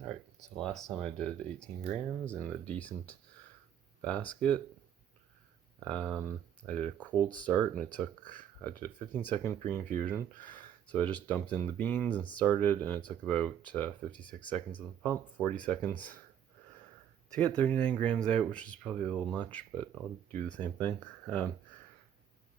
Alright, so last time I did 18 grams in the decent basket. I did a cold start and I did a 15-second pre-infusion. So I just dumped in the beans and started, and it took about 56 seconds on the pump, 40 seconds to get 39 grams out, which is probably a little much, but I'll do the same thing.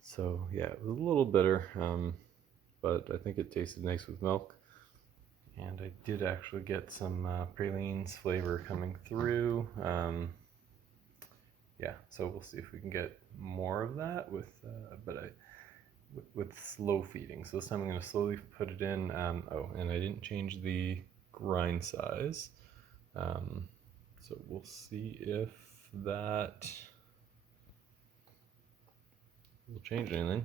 So yeah, it was a little bitter, but I think it tasted nice with milk. And I did actually get some pralines flavor coming through. Yeah, so we'll see if we can get more of that with slow feeding. So this time I'm going to slowly put it in. Oh, and I didn't change the grind size. So we'll see if that will change anything.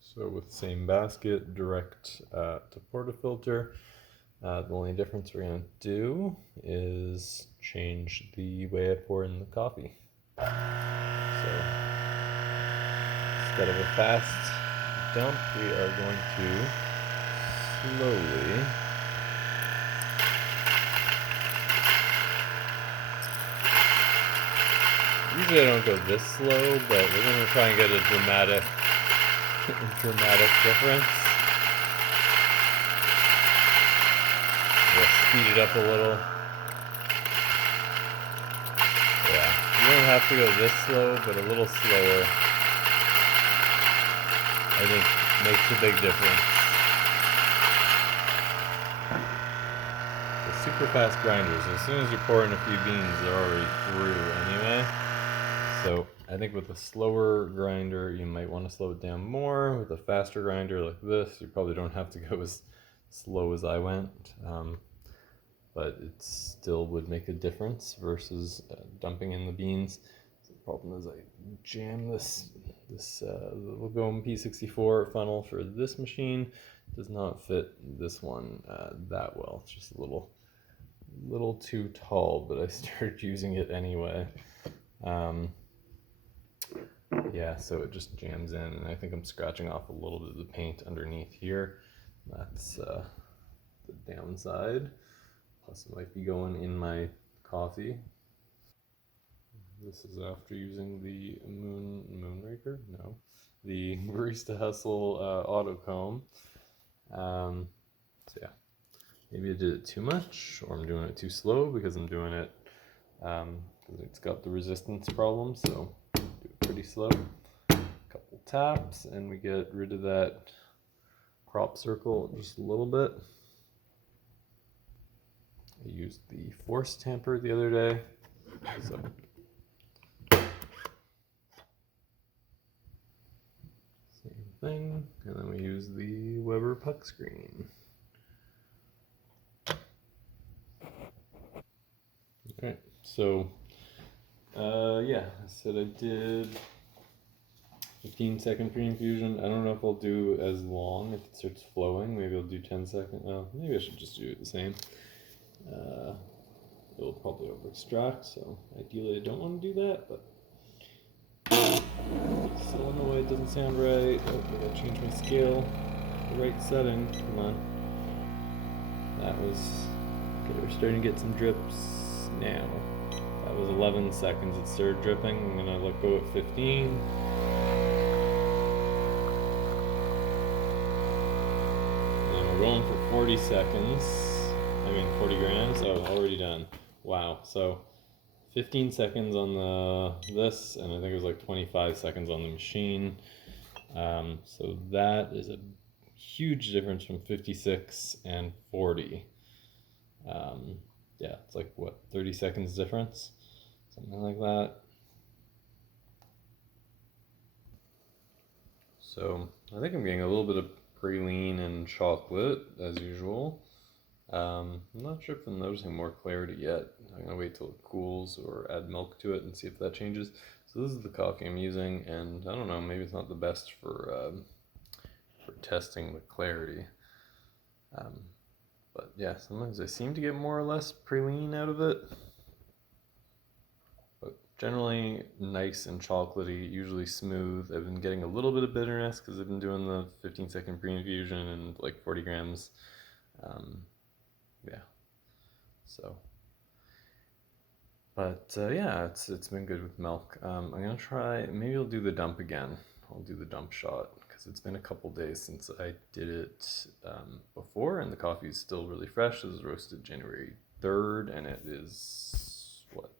So with the same basket, direct to portafilter. The only difference we're going to do is change the way I pour in the coffee. So instead of a fast dump, we are going to slowly usually I don't go this slow, but we're going to try and get a dramatic difference. We'll speed it up a little. Yeah, you don't have to go this slow, but a little slower, I think, makes a big difference. The super fast grinders, as soon as you pour in a few beans, they're already through anyway. So I think with a slower grinder, you might want to slow it down more. With a faster grinder like this, you probably don't have to go as slow as I went. But it still would make a difference versus dumping in the beans. So the problem is I jam this Lagom P64 funnel for this machine. It does not fit this one that well. It's just a little too tall, but I started using it anyway. Yeah, so it just jams in, and I think I'm scratching off a little bit of the paint underneath here. That's the downside. Plus it might be going in my coffee. This is after using the Moonraker? No. The Barista Hustle auto comb. So yeah, maybe I did it too much, or I'm doing it too slow because I'm doing it because it's got the resistance problem, so do it pretty slow. Couple taps and we get rid of that crop circle just a little bit. I used the force tamper the other day, so same thing, and then we use the Weber puck screen. Okay, so yeah, I said I did 15-second pre-infusion. I don't know if I'll do as long if it starts flowing. Maybe I'll do 10 seconds. Maybe I should just do it the same. It'll probably over extract, so ideally I don't want to do that, but still in the way it doesn't sound right. Oh, I gotta change my scale. The right setting. Come on. That was okay. We're starting to get some drips now. That was 11 seconds it started dripping. I'm gonna let go at 15. Going for 40 seconds. 40 grams. Oh, already done. Wow. So 15 seconds on this, and I think it was like 25 seconds on the machine. So that is a huge difference from 56 and 40. Yeah, it's like what, 30 seconds difference? Something like that. So I think I'm getting a little bit of praline and chocolate as usual. I'm not sure if I'm noticing more clarity yet. I'm gonna wait till it cools or add milk to it and see if that changes. So this is the coffee I'm using, and I don't know, maybe it's not the best for testing the clarity. But yeah, sometimes I seem to get more or less praline out of it. But generally nice and chocolatey, usually smooth. I've been getting a little bit of bitterness because I've been doing the 15-second pre-infusion and like 40 grams. Yeah, So, but yeah, it's been good with milk. I'm gonna try. Maybe I'll do the dump again. I'll do the dump shot because it's been a couple days since I did it before, and the coffee is still really fresh. This was roasted January 3rd, and it is what,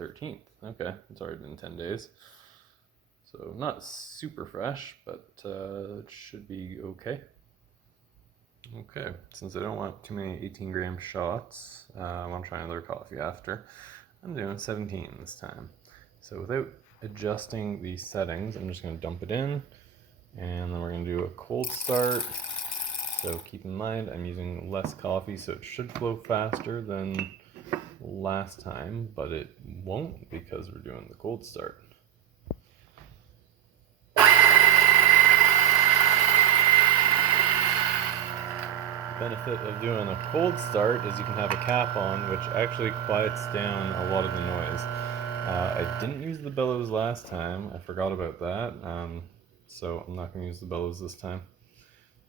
13th. Okay, it's already been 10 days. So not super fresh, but it should be okay. Okay, since I don't want too many 18-gram shots, I want to try another coffee after. I'm doing 17 this time. So without adjusting the settings, I'm just going to dump it in, and then we're going to do a cold start. So keep in mind, I'm using less coffee, so it should flow faster than last time, but it won't because we're doing the cold start. Benefit of doing a cold start is you can have a cap on, which actually quiets down a lot of the noise. I didn't use the bellows last time. I forgot about that, so I'm not going to use the bellows this time.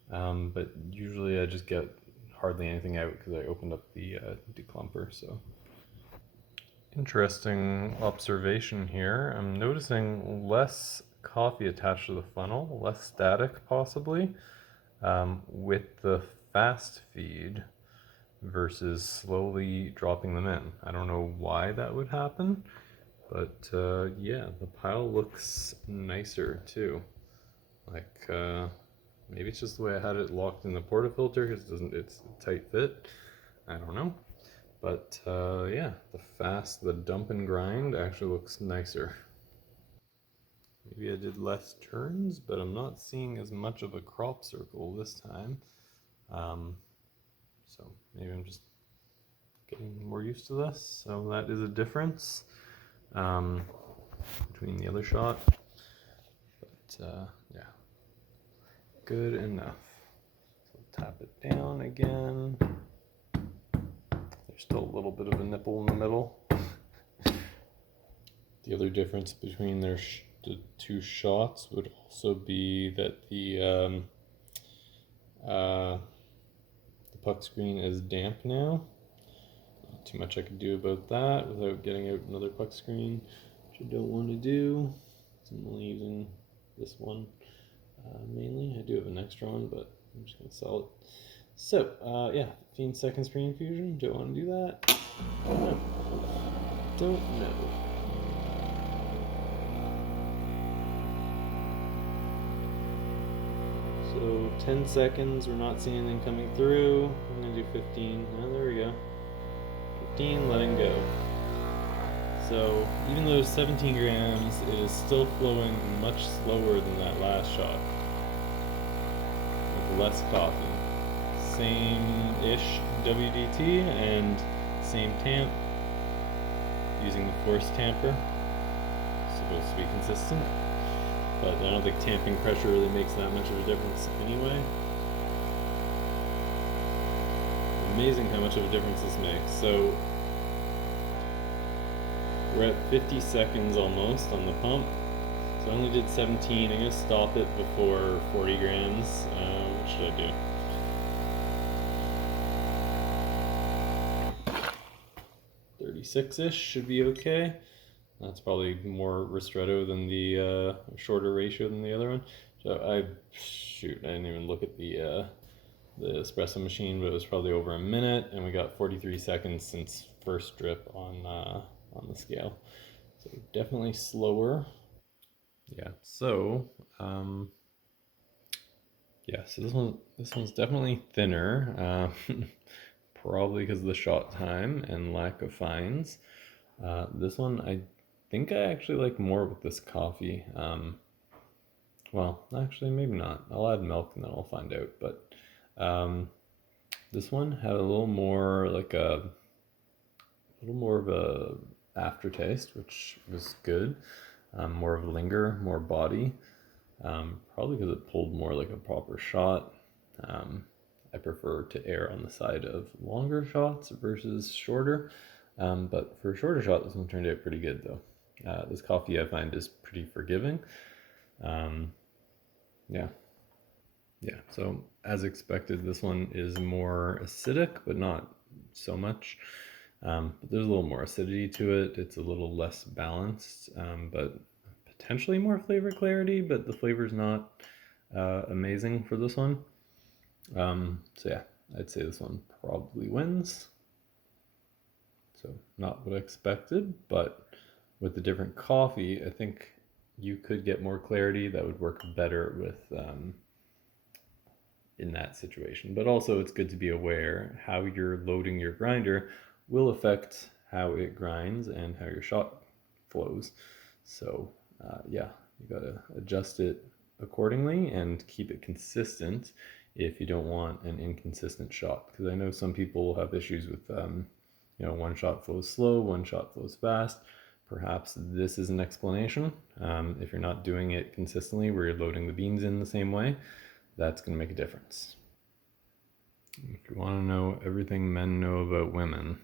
But usually I just get hardly anything out because I opened up the declumper. So interesting observation here. I'm noticing less coffee attached to the funnel, less static possibly, with the fast feed versus slowly dropping them in. I don't know why that would happen, but yeah, the pile looks nicer too. Like maybe it's just the way I had it locked in the portafilter because it's a tight fit. I don't know, but yeah, the dump and grind actually looks nicer. Maybe I did less turns, but I'm not seeing as much of a crop circle this time. So maybe I'm just getting more used to this. So that is a difference between the other shot. But yeah, good enough. So tap it down again. There's still a little bit of a nipple in the middle. The other difference between the two shots would also be that the puck screen is damp now. Not too much I could do about that without getting out another puck screen, which I don't want to do. So I'm only using this one mainly. I do have an extra one, but I'm just going to sell it. So yeah, 15 seconds pre-infusion. Do I want to do that? No. Don't know. So 10 seconds, we're not seeing anything coming through. I'm gonna do 15. Oh, there we go. 15, letting go. So even though 17 grams, it is still flowing much slower than that last shot. With less coffee. Same-ish WDT and same tamp. Using the force tamper. Supposed to be consistent. But I don't think tamping pressure really makes that much of a difference anyway. Amazing how much of a difference this makes. So we're at 50 seconds almost on the pump. So I only did 17. I'm going to stop it before 40 grams. What should I do? 36-ish should be okay. That's probably more ristretto than the shorter ratio than the other one. So I didn't even look at the espresso machine, but it was probably over a minute, and we got 43 seconds since first drip on the scale. So definitely slower. Yeah. So yeah. So this one's definitely thinner, probably because of the shot time and lack of fines. This one I think I actually like more with this coffee. Well, actually, maybe not. I'll add milk and then I'll find out. But this one had a little more of a aftertaste, which was good. More of a linger, more body. Probably because it pulled more like a proper shot. I prefer to err on the side of longer shots versus shorter. But for a shorter shot, this one turned out pretty good though. This coffee I find is pretty forgiving. Yeah, so as expected, this one is more acidic, but not so much. But there's a little more acidity to it. It's a little less balanced, but potentially more flavor clarity, but the flavor's not amazing for this one. So yeah, I'd say this one probably wins. So not what I expected, but with the different coffee, I think you could get more clarity that would work better with in that situation. But also it's good to be aware how you're loading your grinder will affect how it grinds and how your shot flows. So yeah, you gotta adjust it accordingly and keep it consistent if you don't want an inconsistent shot. Because I know some people have issues with one shot flows slow, one shot flows fast. Perhaps this is an explanation. If you're not doing it consistently where you're loading the beans in the same way, that's going to make a difference. If you want to know everything men know about women,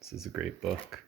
this is a great book.